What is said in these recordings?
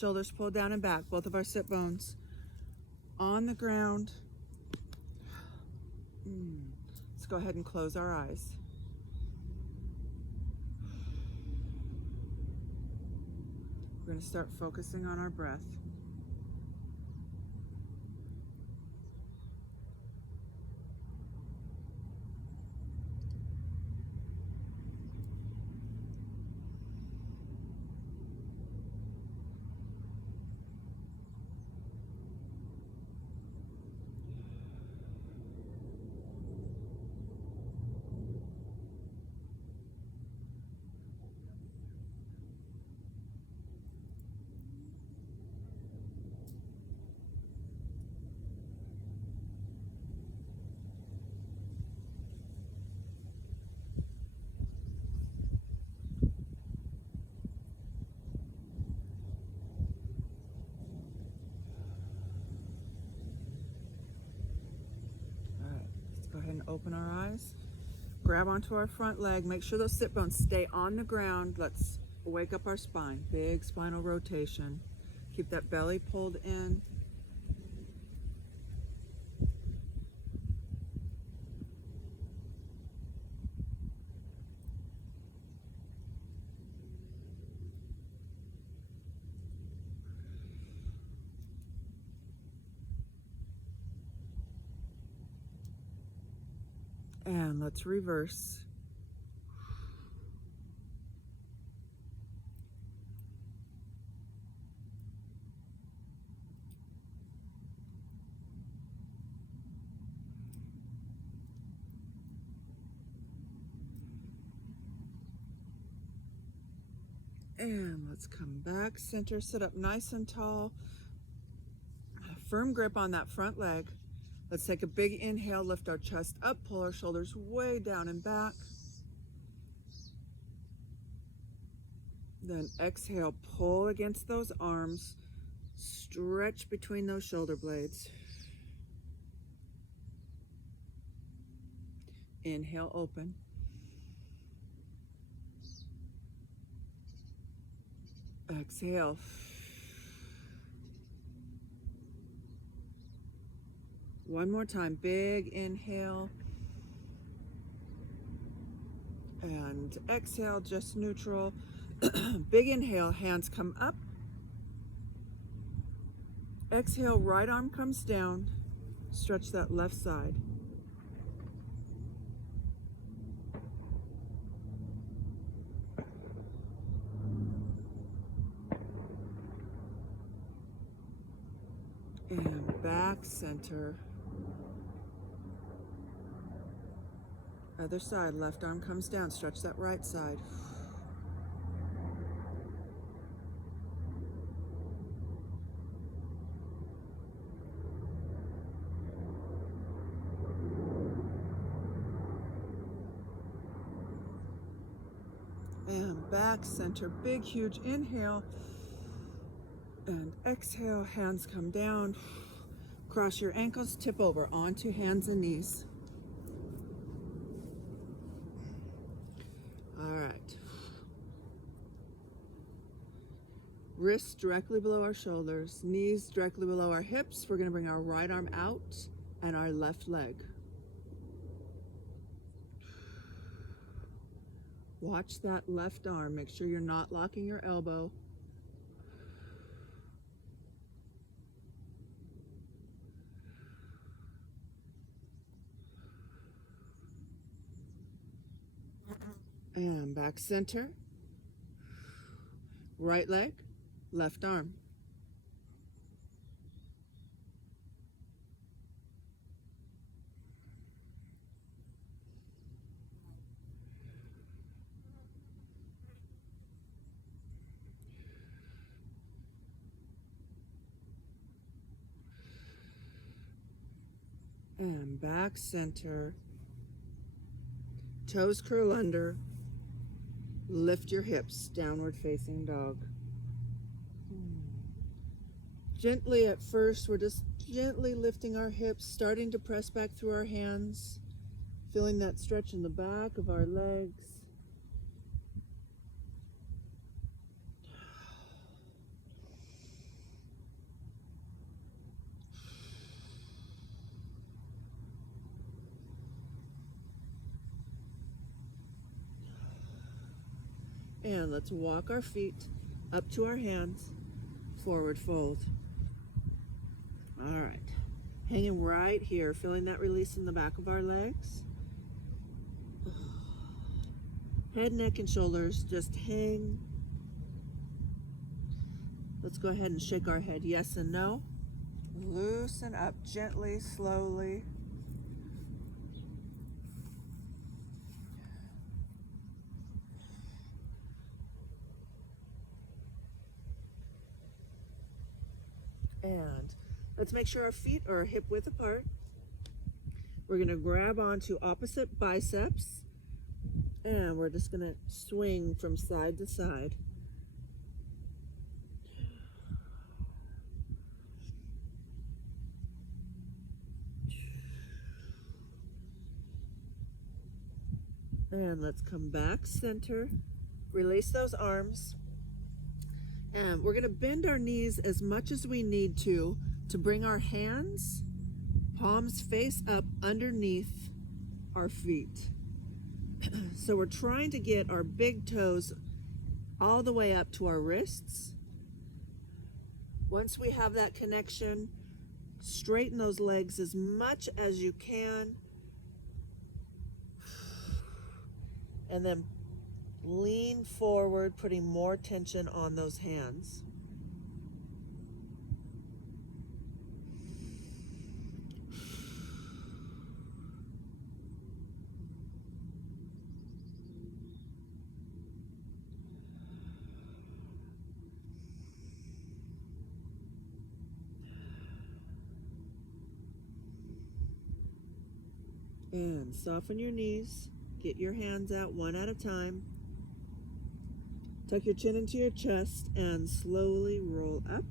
shoulders pulled down and back, both of our sit bones on the ground. Let's go ahead and close our eyes. We're going to start focusing on our breath. Go ahead and open our eyes. Grab onto our front leg. Make sure those sit bones stay on the ground. Let's wake up our spine. Big spinal rotation. Keep that belly pulled in. And let's reverse. And let's come back, center, sit up nice and tall. Firm grip on that front leg. Let's take a big inhale, lift our chest up, pull our shoulders way down and back. Then exhale, pull against those arms, stretch between those shoulder blades. Inhale, open. Exhale. One more time, big inhale. And exhale, just neutral. Big inhale, hands come up. Exhale, right arm comes down. Stretch that left side. And back, center. Other side, left arm comes down. Stretch that right side. And back, center, big, huge inhale. And exhale, hands come down. Cross your ankles, tip over onto hands and knees. All right. Wrists directly below our shoulders, knees directly below our hips. We're going to bring our right arm out and our left leg. Watch that left arm. Make sure you're not locking your elbow. And back center. Right leg, left arm. And back center. Toes curl under. Lift your hips, downward facing dog. Gently at first, we're just gently lifting our hips, starting to press back through our hands, feeling that stretch in the back of our legs. And let's walk our feet up to our hands, forward fold. All right, hanging right here, feeling that release in the back of our legs. Head, neck, and shoulders just hang. Let's go ahead and shake our head yes and no. Loosen up gently, slowly. And let's make sure our feet are hip width apart. We're going to grab onto opposite biceps, and we're just going to swing from side to side. And let's come back center, release those arms, and we're going to bend our knees as much as we need to bring our hands, palms face up underneath our feet. So we're trying to get our big toes all the way up to our wrists. Once we have that connection, straighten those legs as much as you can. And then lean forward, putting more tension on those hands. And soften your knees. Get your hands out one at a time. Tuck your chin into your chest and slowly roll up.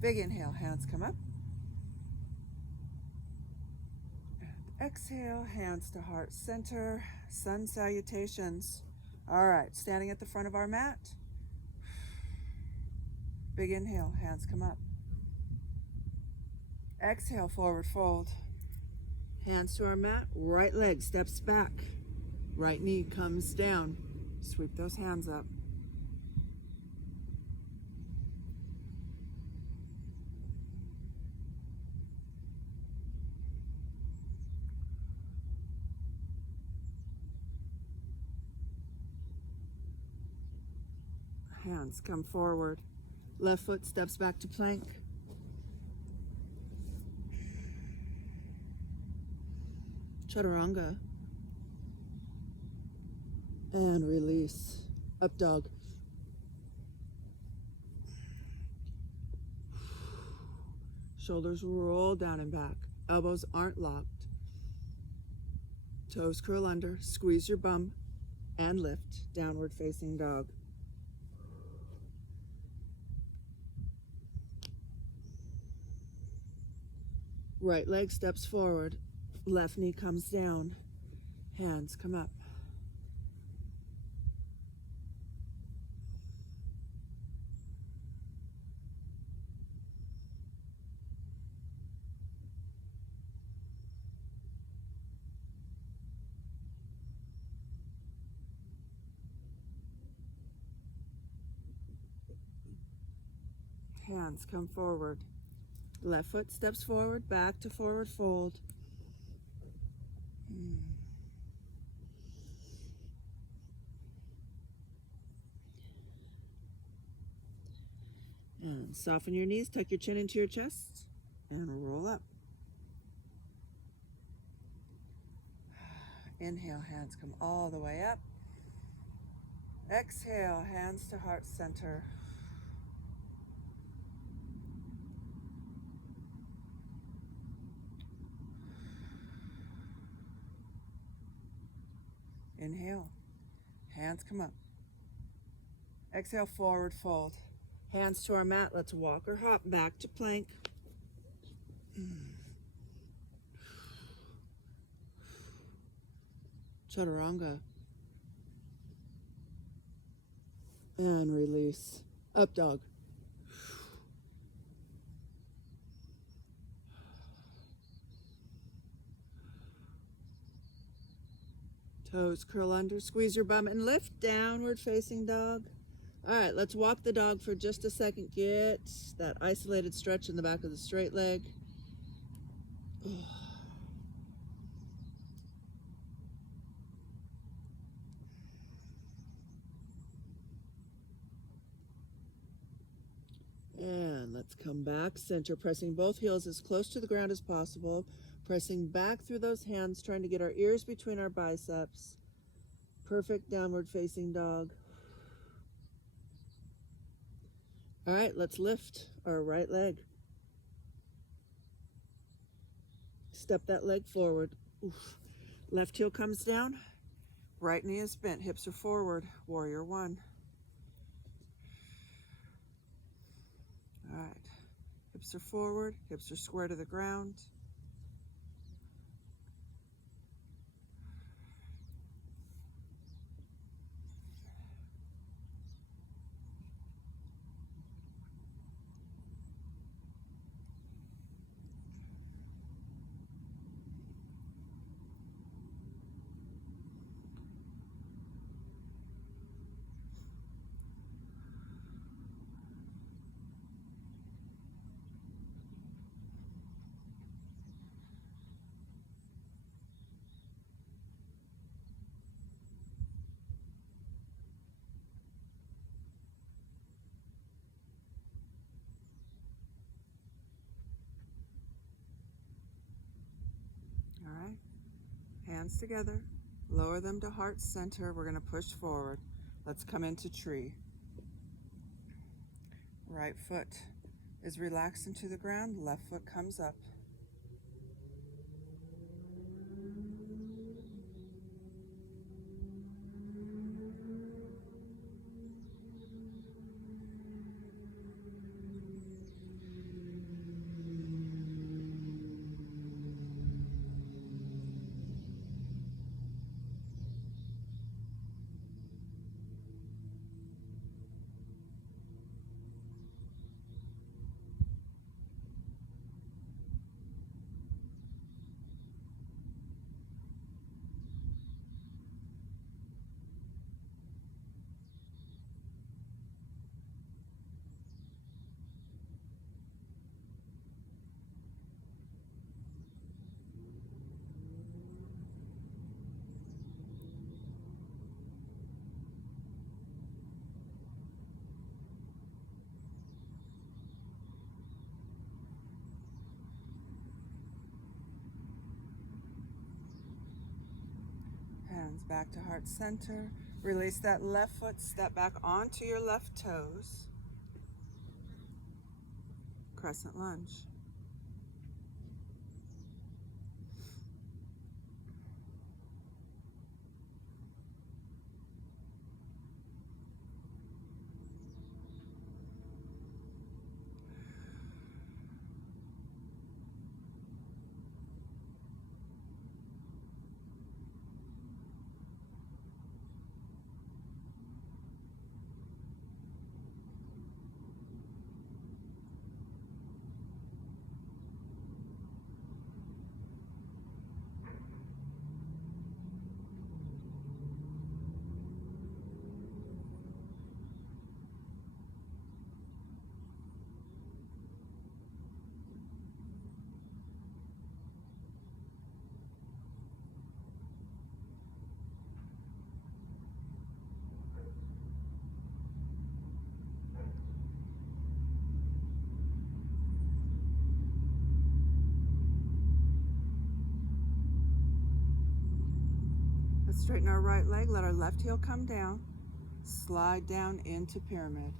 Big inhale, hands come up. And exhale, hands to heart center, sun salutations. All right, standing at the front of our mat. Big inhale, hands come up. Exhale, forward fold. Hands to our mat, right leg steps back. Right knee comes down. Sweep those hands up. Hands come forward. Left foot steps back to plank. Chaturanga. And release. Up dog. Shoulders roll down and back. Elbows aren't locked. Toes curl under. Squeeze your bum and lift. Downward facing dog. Right leg steps forward. Left knee comes down. Hands come up. Hands come forward. Left foot steps forward, back to forward fold. And soften your knees, tuck your chin into your chest, and roll up. Inhale, hands come all the way up. Exhale, hands to heart center. Inhale, hands come up. Exhale, forward fold. Hands to our mat, let's walk or hop back to plank. Chaturanga. And release. Up dog. Toes curl under, squeeze your bum, and lift, downward facing dog. All right, let's walk the dog for just a second. Get that isolated stretch in the back of the straight leg. And let's come back center, pressing both heels as close to the ground as possible, pressing back through those hands, trying to get our ears between our biceps. Perfect downward facing dog. All right, let's lift our right leg. Step that leg forward. Oof. Left heel comes down, right knee is bent, hips are forward, warrior one. All right, hips are forward, hips are square to the ground. All right, hands together, lower them to heart center. We're gonna push forward. Let's come into tree. Right foot is relaxed into the ground, left foot comes up. Hands back to heart center. Release that left foot, step back onto your left toes. Crescent lunge. Let's straighten our right leg, let our left heel come down, slide down into pyramid.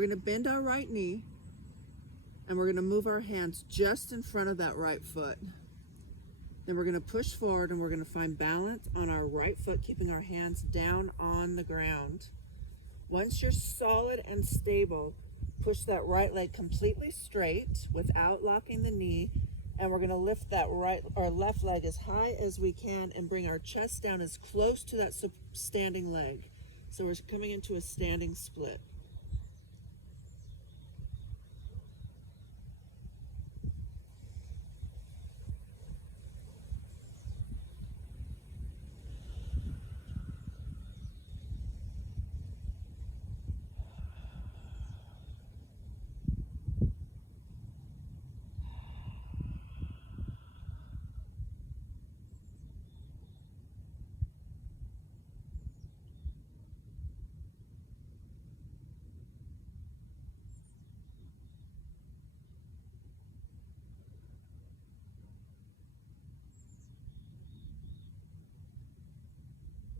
We're going to bend our right knee, and we're going to move our hands just in front of that right foot. Then we're going to push forward, and we're going to find balance on our right foot, keeping our hands down on the ground. Once you're solid and stable, push that right leg completely straight without locking the knee, and we're going to lift that right or left leg as high as we can and bring our chest down as close to that standing leg. So we're coming into a standing split.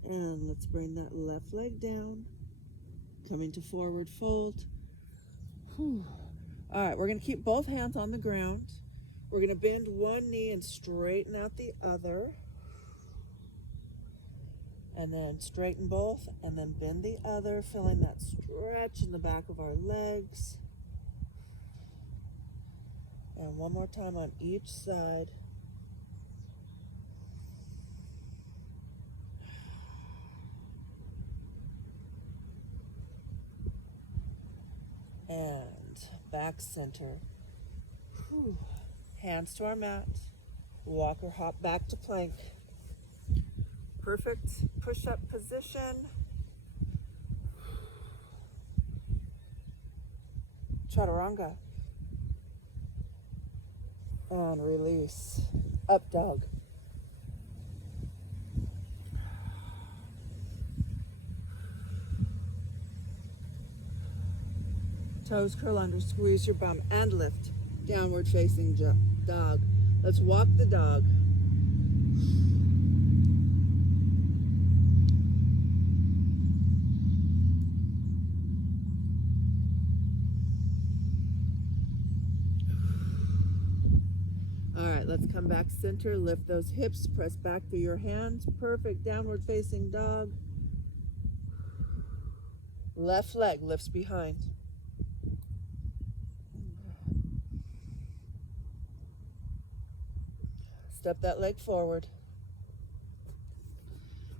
And let's bring that left leg down, coming to forward fold. Whew. All right, we're going to keep both hands on the ground. We're going to bend one knee and straighten out the other. And then straighten both, and then bend the other, feeling that stretch in the back of our legs. And one more time on each side. And back center. Whew. Hands to our mat. Walk or hop back to plank. Perfect push-up position. Chaturanga. And release. Up dog. Toes curl under, squeeze your bum and lift. Downward facing dog. Let's walk the dog. All right, let's come back center. Lift those hips, press back through your hands. Perfect downward facing dog. Left leg lifts behind. Step that leg forward.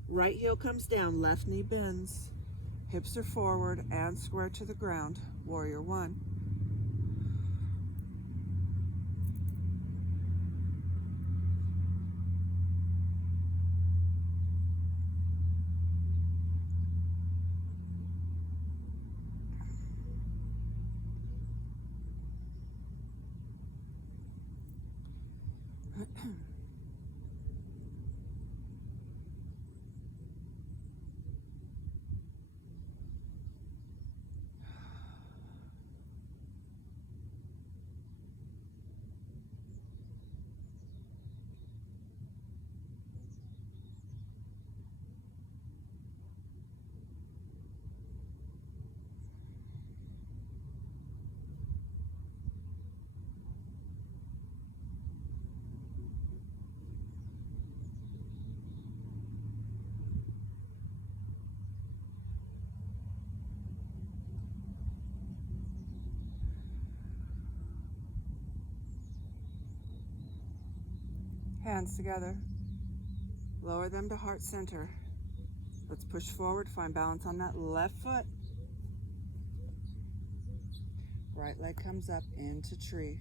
Right heel comes down, left knee bends. Hips are forward and square to the ground. Warrior one. Hands together. Lower them to heart center. Let's push forward, find balance on that left foot. Right leg comes up into tree.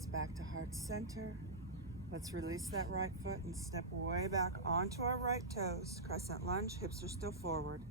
hands back to heart center. Let's release that right foot and step way back onto our right toes. Crescent lunge, hips are still forward.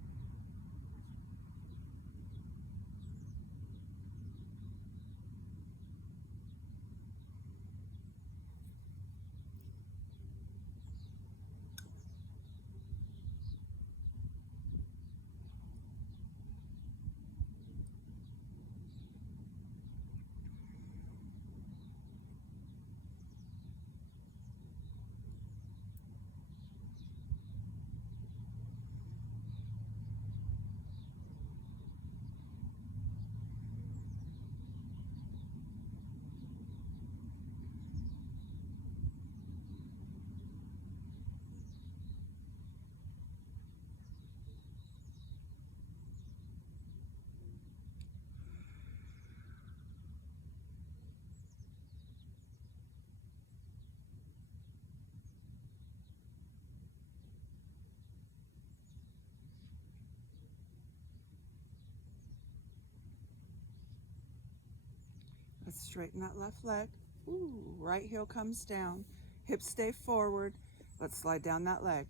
Let's straighten that left leg. Ooh, right heel comes down. Hips stay forward. Let's slide down that leg.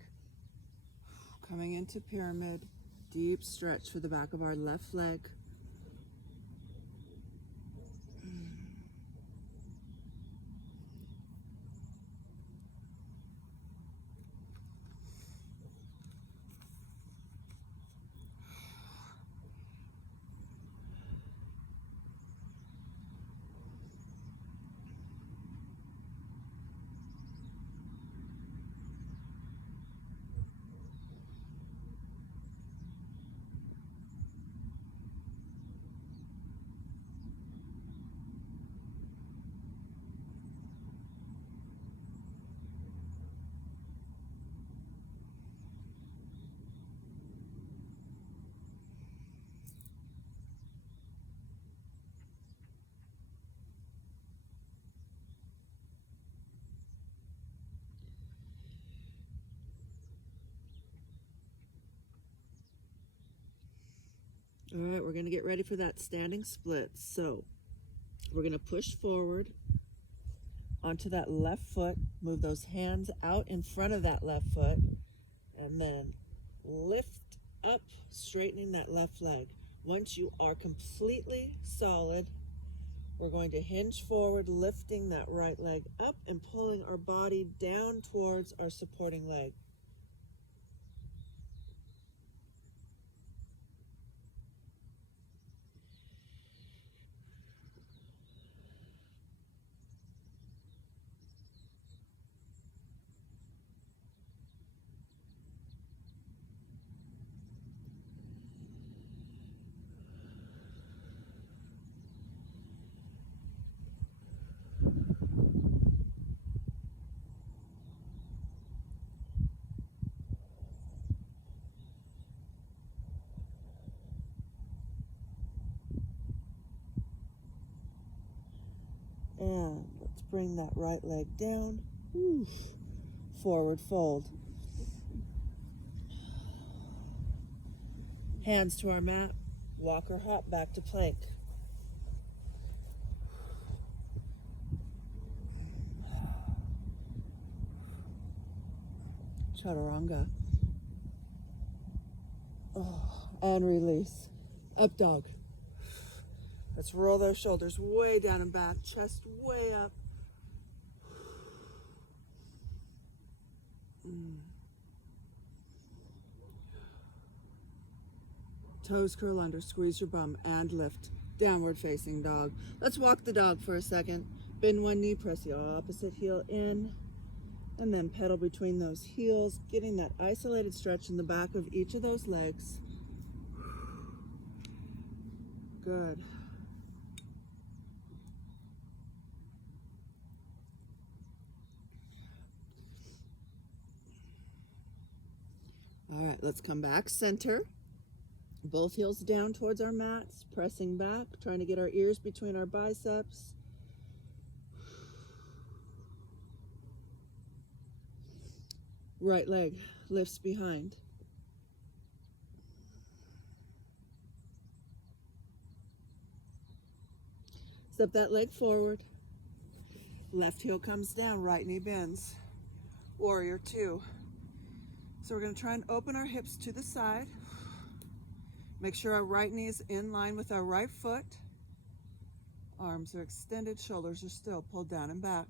Coming into pyramid. Deep stretch for the back of our left leg. All right, we're going to get ready for that standing split. So we're going to push forward onto that left foot, move those hands out in front of that left foot, and then lift up, straightening that left leg. Once you are completely solid, we're going to hinge forward, lifting that right leg up and pulling our body down towards our supporting leg. And let's bring that right leg down. Oof. Forward fold. Hands to our mat. Walk or hop back to plank. Chaturanga. Oh, and release. Up dog. Let's roll those shoulders way down and back, chest way up. Toes curl under, squeeze your bum, and lift. Downward facing dog. Let's walk the dog for a second. Bend one knee, press the opposite heel in, and then pedal between those heels, getting that isolated stretch in the back of each of those legs. Good. All right, let's come back center. Both heels down towards our mats, pressing back, trying to get our ears between our biceps. Right leg lifts behind. Step that leg forward. Left heel comes down, right knee bends. Warrior two. So we're going to try and open our hips to the side. Make sure our right knee is in line with our right foot. Arms are extended, shoulders are still pulled down and back.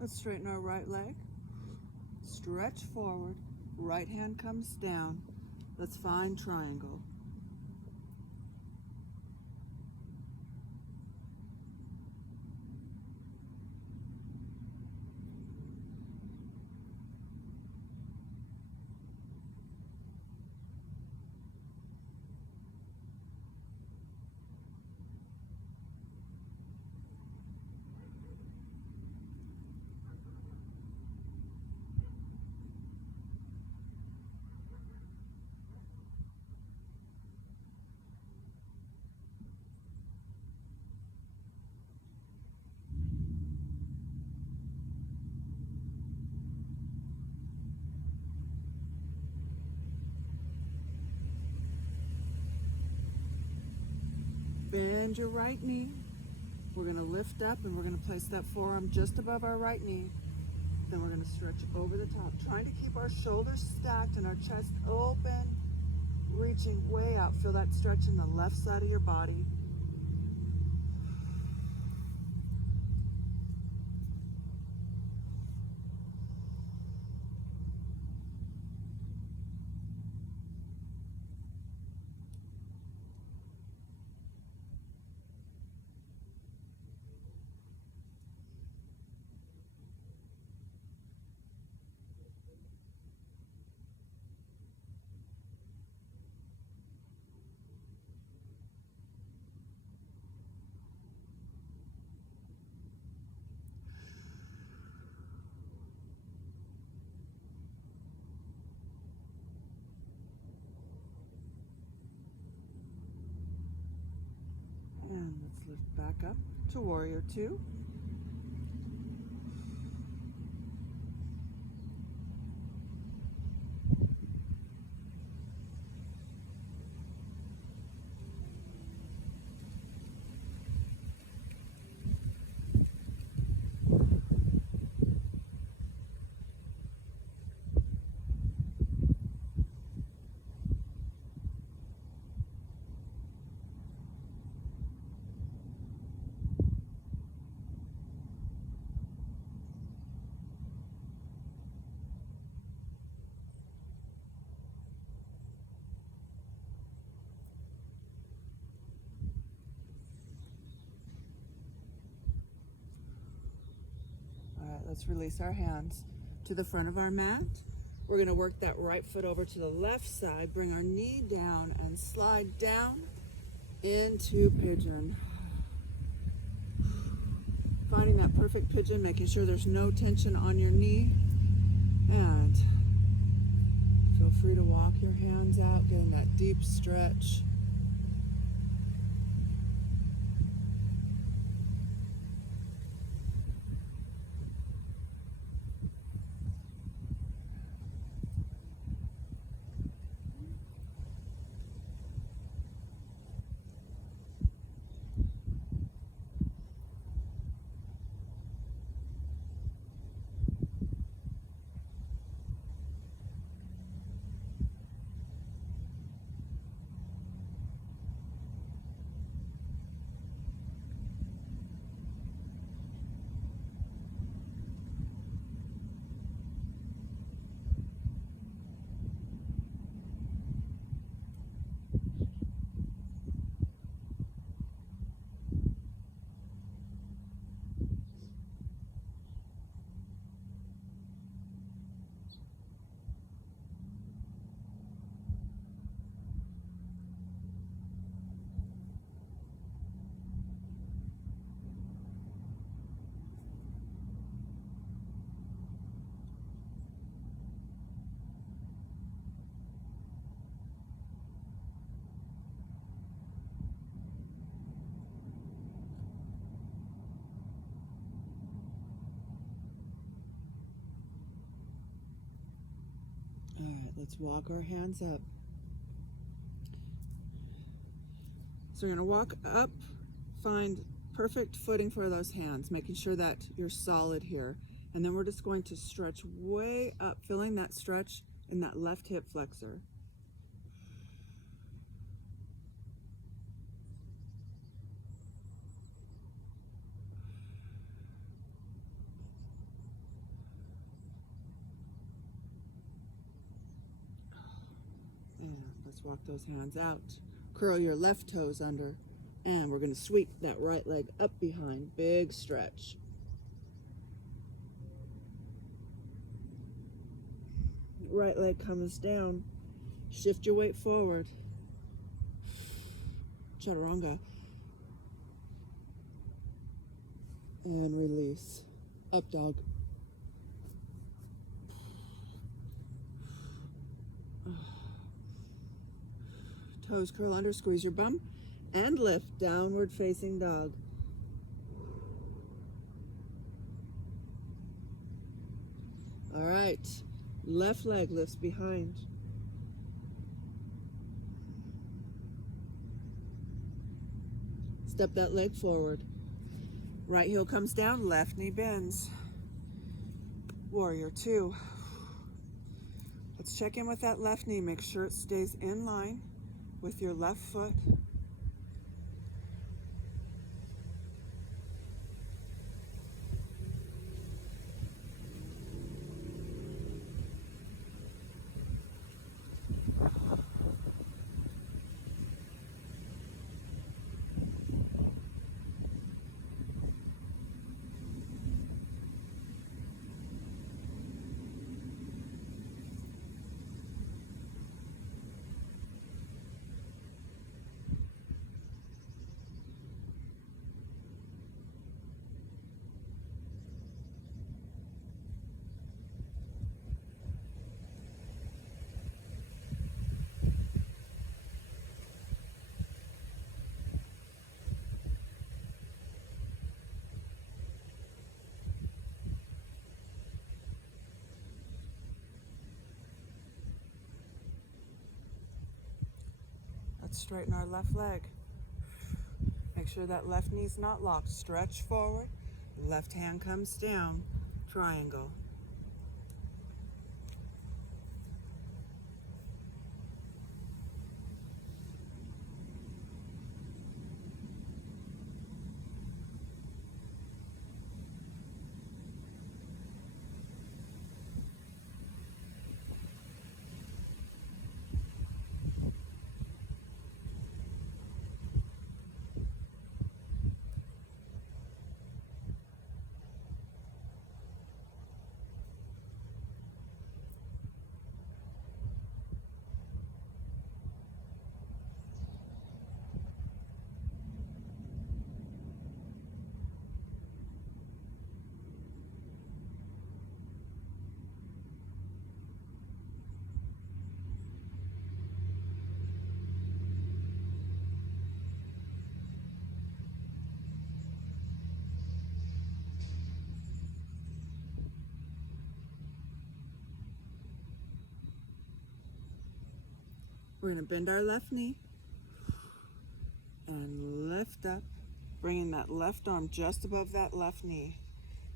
Let's straighten our right leg. Stretch forward. Right hand comes down. Let's find triangle. Bend your right knee. We're going to lift up and we're going to place that forearm just above our right knee. Then we're going to stretch over the top, trying to keep our shoulders stacked and our chest open, reaching way out. Feel that stretch in the left side of your body. And let's lift back up to warrior two. All right, let's release our hands to the front of our mat. We're going to work that right foot over to the left side, bring our knee down and slide down into pigeon. Finding that perfect pigeon, making sure there's no tension on your knee. And feel free to walk your hands out, getting that deep stretch. Let's walk our hands up. So you're going to walk up, find perfect footing for those hands, making sure that you're solid here. And then we're just going to stretch way up, feeling that stretch in that left hip flexor. And let's walk those hands out. Curl your left toes under. And we're going to sweep that right leg up behind. Big stretch. Right leg comes down. Shift your weight forward. Chaturanga. And release. Up dog. Toes curl under, squeeze your bum, and lift. Downward facing dog. All right. Left leg lifts behind. Step that leg forward. Right heel comes down, left knee bends. Warrior two. Let's check in with that left knee. Make sure it stays in line with your left foot. Let's straighten our left leg. Make sure that left knee's not locked. Stretch forward. Left hand comes down. Triangle. We're going to bend our left knee and lift up, bringing that left arm just above that left knee.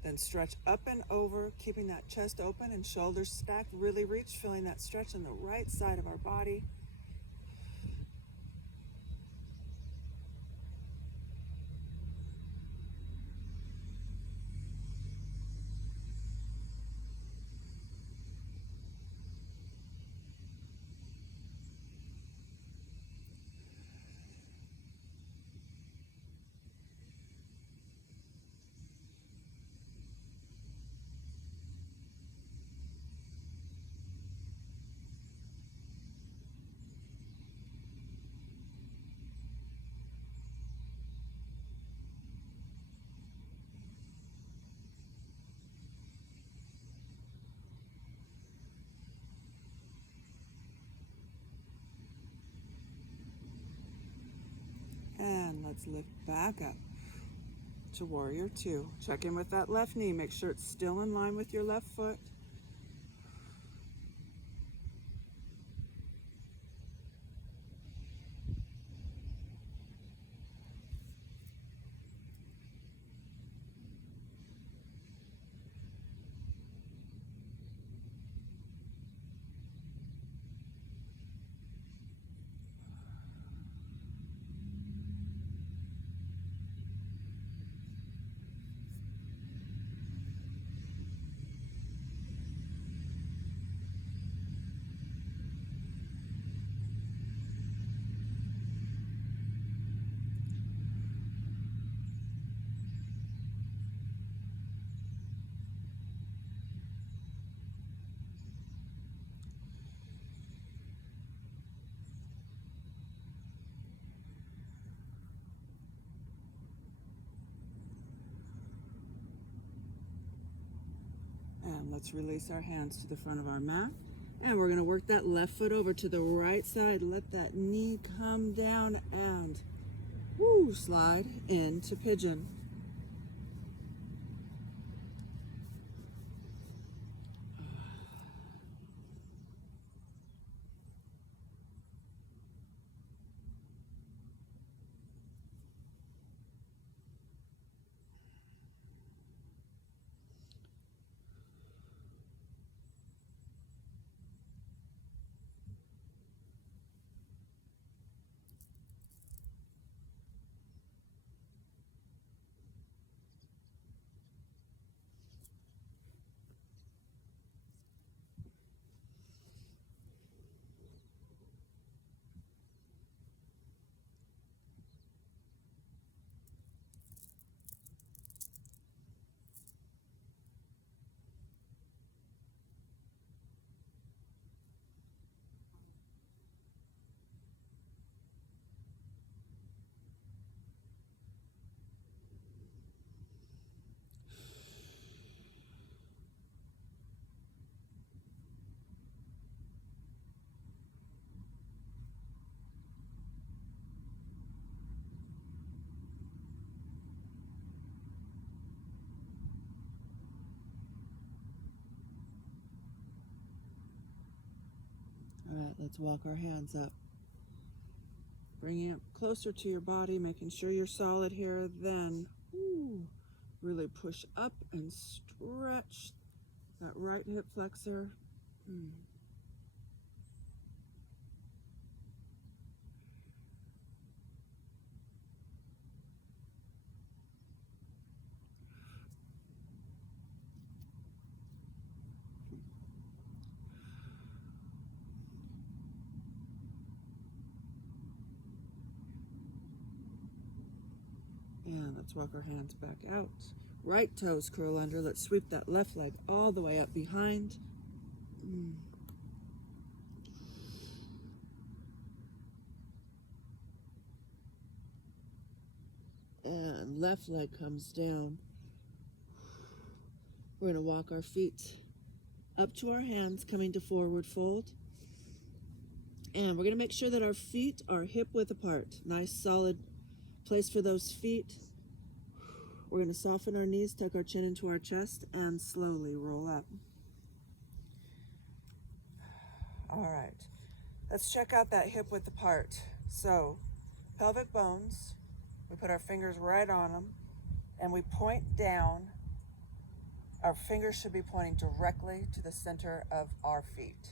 Then stretch up and over, keeping that chest open and shoulders stacked. Really reach, feeling that stretch on the right side of our body. And let's lift back up to warrior two. Check in with that left knee. Make sure it's still in line with your left foot. And let's release our hands to the front of our mat. And we're going to work that left foot over to the right side. Let that knee come down and slide into pigeon. All right, let's walk our hands up. Bringing it closer to your body, making sure you're solid here. Then really push up and stretch that right hip flexor. And let's walk our hands back out. Right toes curl under. Let's sweep that left leg all the way up behind. And left leg comes down. We're going to walk our feet up to our hands, coming to forward fold. And we're going to make sure that our feet are hip width apart. Nice solid place for those feet. We're going to soften our knees, tuck our chin into our chest, and slowly roll up. All right. Let's check out that hip width apart. So, pelvic bones, we put our fingers right on them, and we point down. Our fingers should be pointing directly to the center of our feet.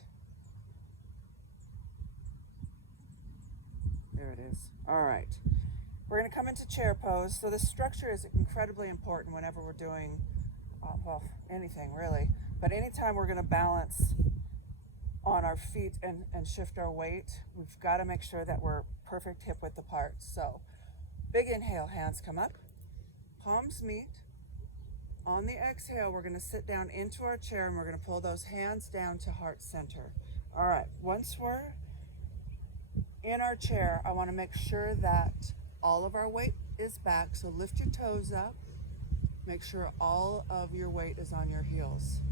There it is. All right. We're going to come into chair pose. So this structure is incredibly important whenever we're doing, anything really. But anytime we're going to balance on our feet and shift our weight, we've got to make sure that we're perfect hip width apart. So big inhale, hands come up, palms meet. On the exhale, we're going to sit down into our chair and we're going to pull those hands down to heart center. All right, once we're in our chair, I want to make sure that all of our weight is back. So lift your toes up. Make sure all of your weight is on your heels.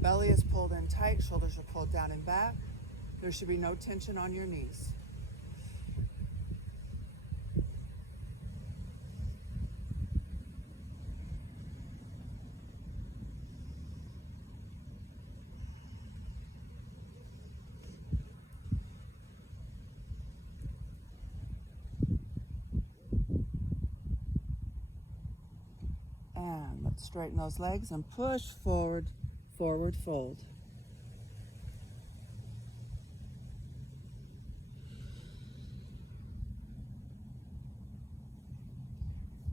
Belly is pulled in tight, shoulders are pulled down and back. There should be no tension on your knees. And let's straighten those legs and push forward, forward fold.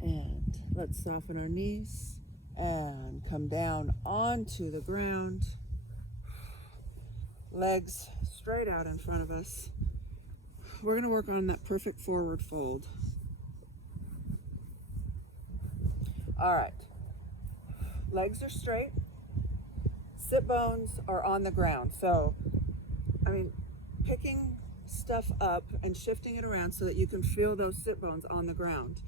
And let's soften our knees and come down onto the ground. Legs straight out in front of us. We're going to work on that perfect forward fold. All right. Legs are straight. Sit bones are on the ground. So, picking stuff up and shifting it around so that you can feel those sit bones on the ground.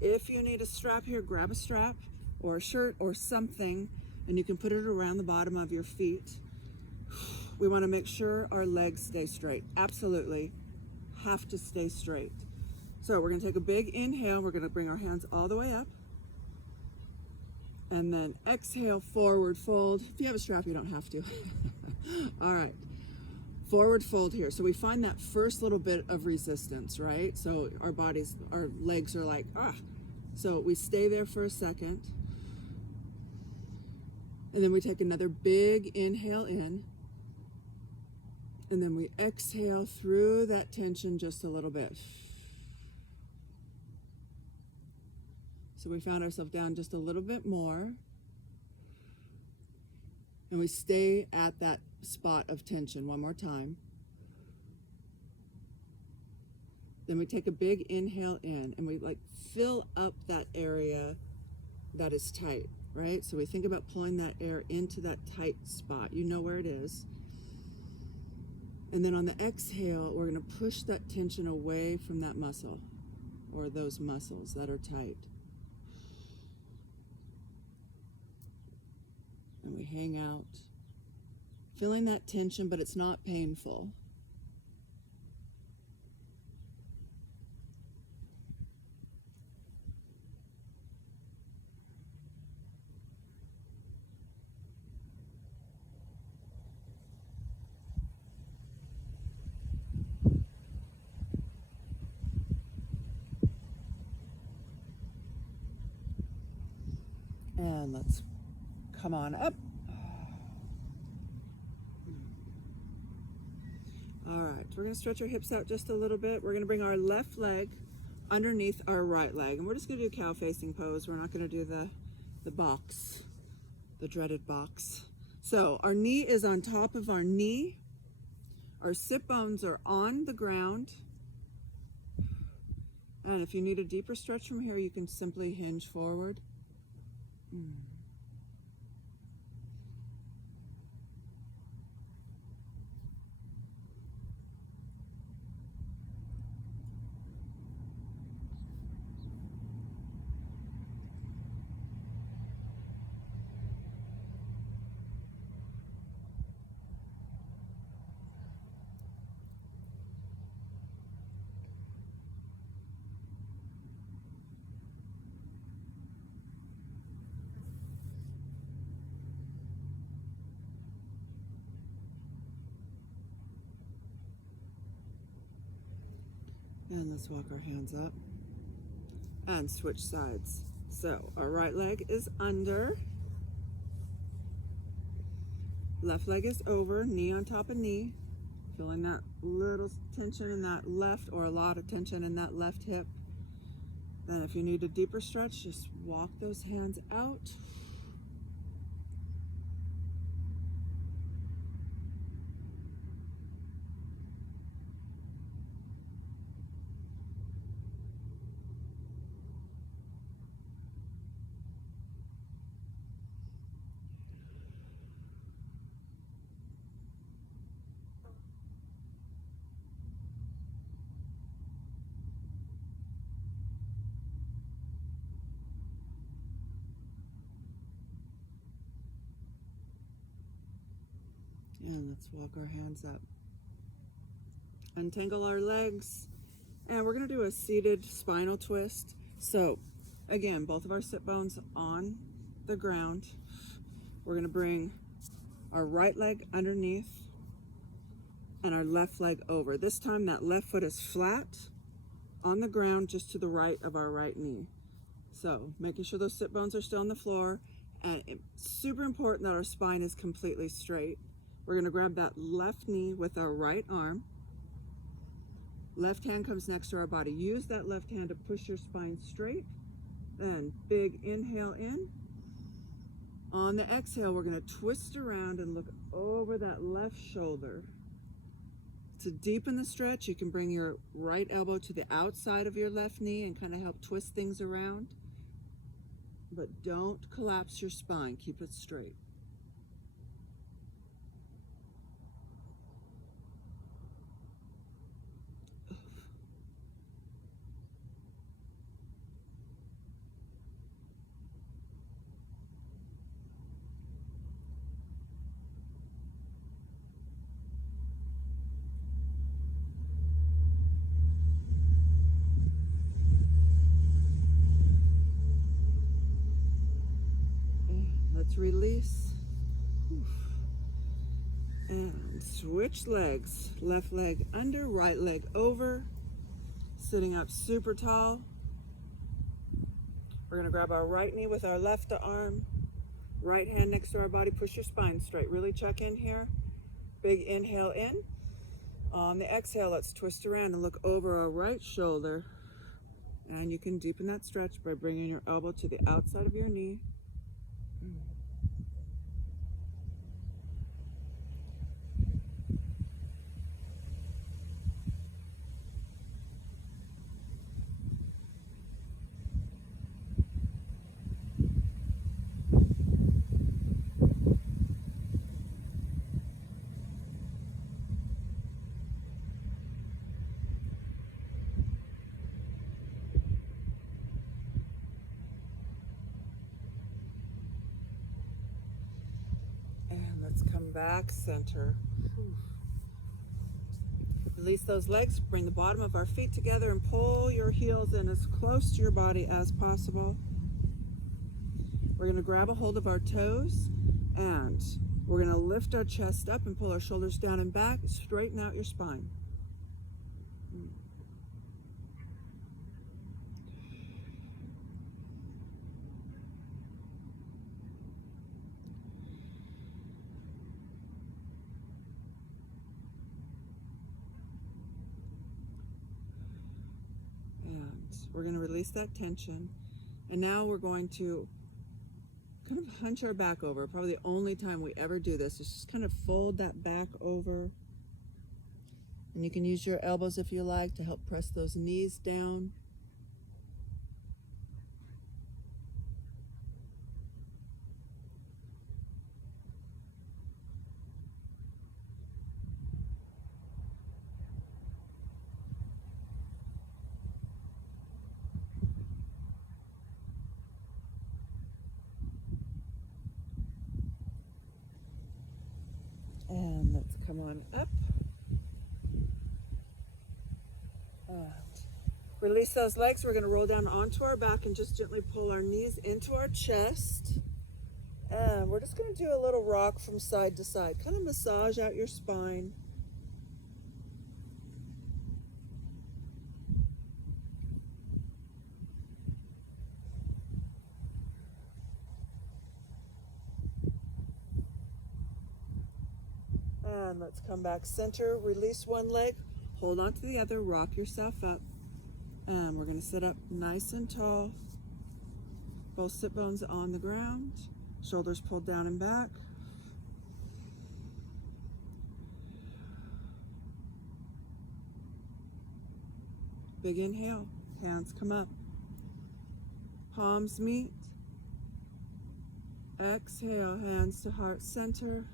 If you need a strap here, grab a strap or a shirt or something And you can put it around the bottom of your feet. We want to make sure our legs stay straight. Absolutely have to stay straight. So we're going to take a big inhale. We're going to bring our hands all the way up. And then exhale, forward fold. If you have a strap, you don't have to. All right. Forward fold here. So we find that first little bit of resistance, right? So our legs are like, ah. So we stay there for a second. And then we take another big inhale in. And then we exhale through that tension just a little bit. So we found ourselves down just a little bit more. And we stay at that spot of tension one more time. Then we take a big inhale in and we like fill up that area that is tight, right? So we think about pulling that air into that tight spot. You know where it is. And then on the exhale, we're going to push that tension away from that muscle or those muscles that are tight. And we hang out, feeling that tension, but it's not painful. And let's come on up. All right, we're going to stretch our hips out just a little bit. We're going to bring our left leg underneath our right leg. And we're just going to do cow facing pose. We're not going to do the box, the dreaded box. So our knee is on top of our knee. Our sit bones are on the ground. And if you need a deeper stretch from here, you can simply hinge forward. And let's walk our hands up and switch sides. So our right leg is under, left leg is over, knee on top of knee. Feeling that little tension in that left or a lot of tension in that left hip. Then if you need a deeper stretch, just walk those hands out. And let's walk our hands up. Untangle our legs. And we're going to do a seated spinal twist. So again, both of our sit bones on the ground. We're going to bring our right leg underneath and our left leg over. This time that left foot is flat on the ground just to the right of our right knee. So making sure those sit bones are still on the floor. And it's super important that our spine is completely straight. We're going to grab that left knee with our right arm. Left hand comes next to our body. Use that left hand to push your spine straight. Then big inhale in. On the exhale, we're going to twist around and look over that left shoulder. To deepen the stretch, you can bring your right elbow to the outside of your left knee and kind of help twist things around. But don't collapse your spine. Keep it straight. let's release. And switch legs. Left leg under, right leg over. Sitting up super tall. We're gonna grab our right knee with our left arm. Right hand next to our body. Push your spine straight. Really check in here. Big inhale in. On the exhale, let's twist around and look over our right shoulder. And you can deepen that stretch by bringing your elbow to the outside of your knee. And let's come back center. Release those legs, bring the bottom of our feet together and pull your heels in as close to your body as possible. We're going to grab a hold of our toes and we're going to lift our chest up and pull our shoulders down and back. Straighten out your spine. And we're going to release that tension. And now we're going to kind of hunch our back over. Probably the only time we ever do this is just kind of fold that back over. And you can use your elbows if you like to help press those knees down. And let's come on up. And release those legs. We're going to roll down onto our back and just gently pull our knees into our chest. And we're just going to do a little rock from side to side. Kind of massage out your spine. And let's come back center. Release one leg. Hold on to the other. Rock yourself up. And we're going to sit up nice and tall. Both sit bones on the ground. Shoulders pulled down and back. Big inhale. Hands come up. Palms meet. Exhale, hands to heart center.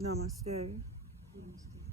Namaste. Namaste.